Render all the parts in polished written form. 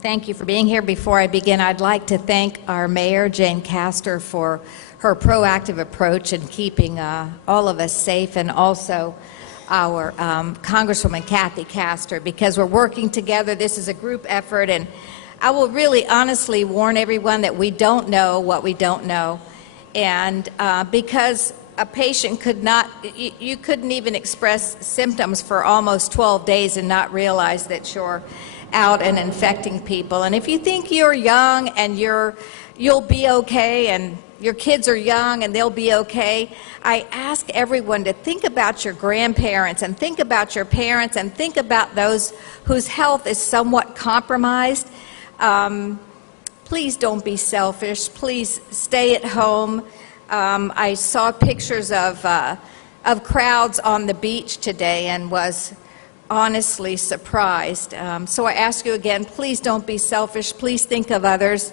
Thank you for being here. Before I begin, I'd like to thank our Mayor, Jane Castor, for her proactive approach in keeping all of us safe, and also our Congresswoman Kathy Castor, because we're working together. This is a group effort, and I will really honestly warn everyone that we don't know what we don't know. And because a patient could not, you couldn't even express symptoms for almost 12 days and not realize that you're out and infecting people. And if you think you're young and you'll be okay, and your kids are young and they'll be okay, I ask everyone to think about your grandparents and think about your parents and think about those whose health is somewhat compromised. Please don't be selfish. Please stay at home. I saw pictures of crowds on the beach today and was honestly surprised. So I ask you again, please don't be selfish. Please think of others,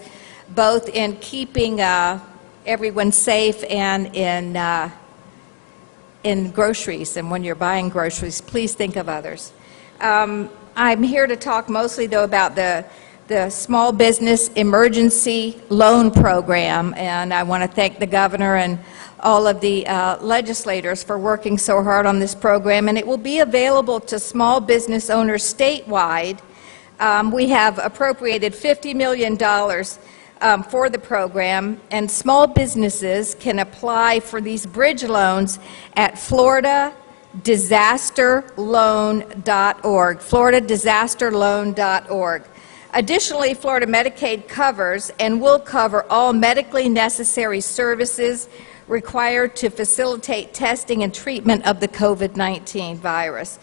both in keeping everyone safe and in groceries. And when you're buying groceries, please think of others. I'm here to talk mostly, though, about the Small Business Emergency Loan Program, and I want to thank the governor and all of the legislators for working so hard on this program, and it will be available to small business owners statewide. We have appropriated $50 million for the program, and small businesses can apply for these bridge loans at floridadisasterloan.org, floridadisasterloan.org. Additionally, Florida Medicaid covers and will cover all medically necessary services required to facilitate testing and treatment of the COVID-19 virus.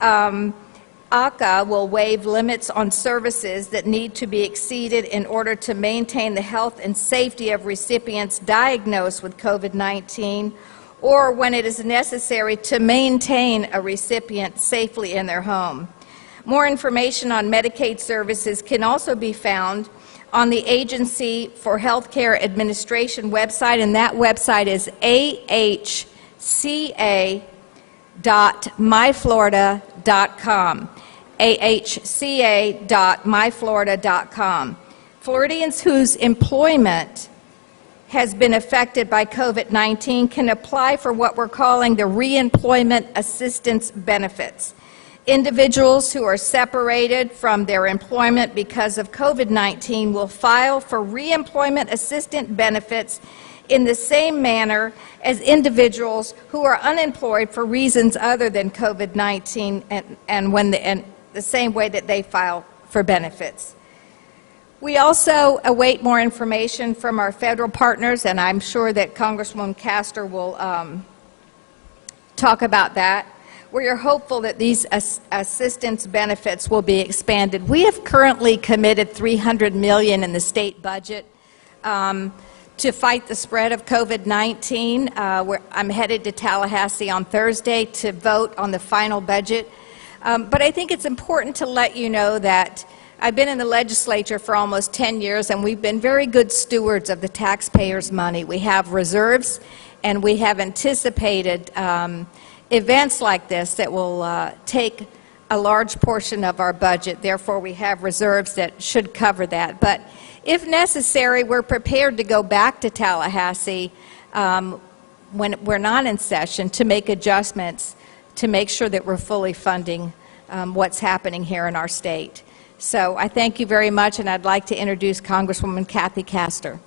ACA will waive limits on services that need to be exceeded in order to maintain the health and safety of recipients diagnosed with COVID-19, or when it is necessary to maintain a recipient safely in their home. More information on Medicaid services can also be found on the Agency for Healthcare Administration website, and that website is ahca.myflorida.com, ahca.myflorida.com. Floridians whose employment has been affected by COVID-19 can apply for what we're calling the Reemployment Assistance Benefits. Individuals who are separated from their employment because of COVID-19 will file for reemployment assistance benefits in the same manner as individuals who are unemployed for reasons other than COVID-19, and the same way that they file for benefits. We also await more information from our federal partners, and I'm sure that Congresswoman Castor will talk about that. We are hopeful that these assistance benefits will be expanded. We have currently committed $300 million in the state budget to fight the spread of COVID-19. I'm headed to Tallahassee on Thursday to vote on the final budget. But I think it's important to let you know that I've been in the legislature for almost 10 years, and we've been very good stewards of the taxpayers' money. We have reserves, and we have anticipated events like this that will take a large portion of our budget. Therefore, we have reserves that should cover that. But if necessary, we're prepared to go back to Tallahassee when we're not in session to make adjustments to make sure that we're fully funding what's happening here in our state. So I thank you very much, and I'd like to introduce Congresswoman Kathy Castor.